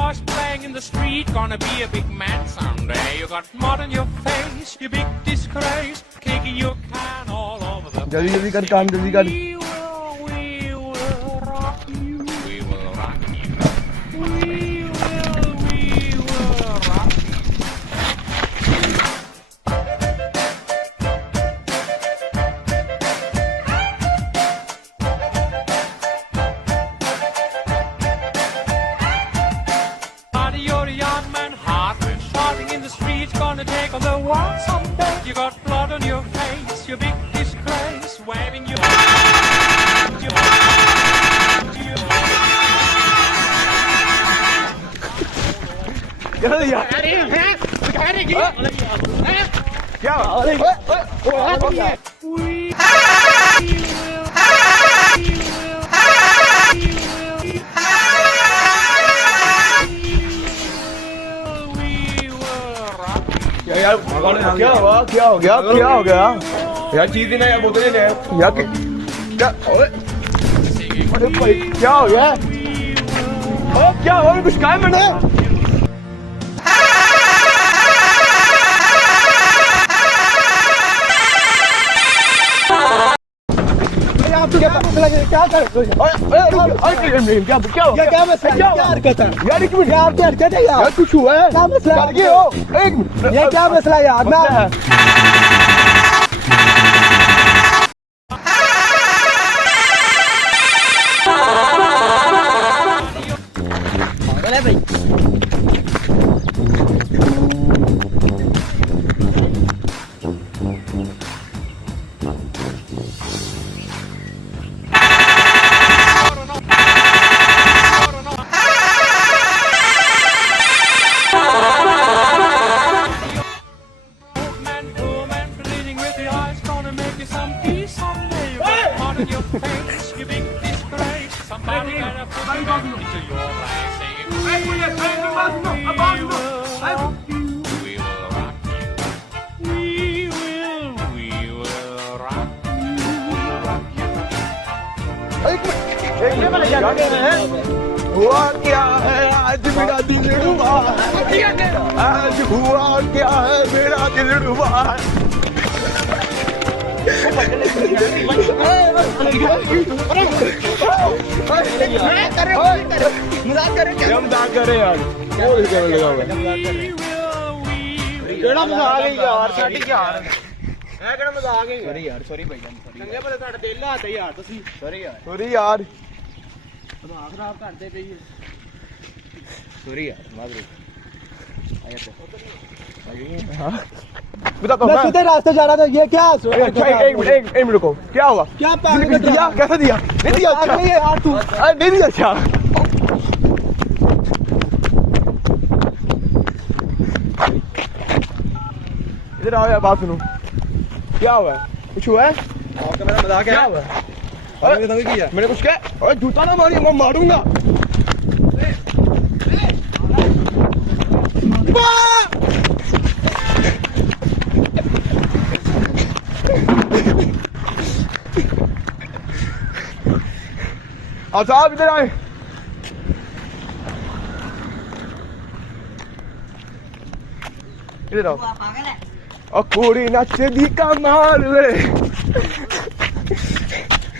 Boys playing in the street, gonna be a big man someday. You got mud on your face, you big disgrace, kicking your can all over the place. जल्दी कर काम जल्दी कर. We will rock you. We will rock you. We will rock you. Buddy, you're a young man, heartless, shouting in the streets, gonna take on the world someday. You got blood on your face, you big disgrace, waving your यार क्या हुआ क्या हो गया यार चीज ही ना यार बोतलें ले यार क्या अरे भाई क्या हो गया क्या हुआ कुछ कहा मैंने क्या कर क्या हरकत है यार एक मिनट यार क्या हरकत है यार कुछ हुआ है क्या मसला है एक मिनट ये क्या मसला है यार ना भाई your face, you big disgrace. Somebody better put a gun into your eyes, saying, we will rock you. We will rock you. We will rock you. हुआ क्या है आज मेरा दिल डूबा आज हुआ क्या है मेरा दिल डूबा मजाक करे यार ਕਿਹੜਾ ਮਜ਼ਾਕ ਹੈ ਯਾਰ ਸਾਡੀ ਯਾਰ ਇਹ ਕਿਹੜਾ ਮਜ਼ਾਕ ਹੈ ਸੌਰੀ ਯਾਰ ਸੌਰੀ ਭਾਈ ਜਾਨ ਸੌਰੀ ਚੰਗੇ ਭਲੇ ਤੁਹਾਡੇ ਦਿਲ ਹੱਥ ਯਾਰ ਤੁਸੀਂ ਸੌਰੀ ਯਾਰ ਦਿਮਾਗ ਖਰਾਬ ਕਰਦੇ ਪਈ ਸੌਰੀ ਯਾਰ ਮਾਜ਼ਰੀ ਆਇਆ ਤੇ हां बता मैं सीधे रास्ते जा रहा था ये क्या अच्छा एक मिनट रुको क्या हुआ क्या पागल दिया कैसे दिया नहीं दिया अच्छा नहीं यार तू नहीं दिया अच्छा इधर आओ यार बात सुनो क्या हुआ कुछ हुआ है आपका मेरा मजाक है क्या हुआ मैंने किया मैंने कुछ किया अरे जूता ना मारिए मैं मारूंगा आप इधर आए इधर आओ और कुड़ी नचदी कमाल वे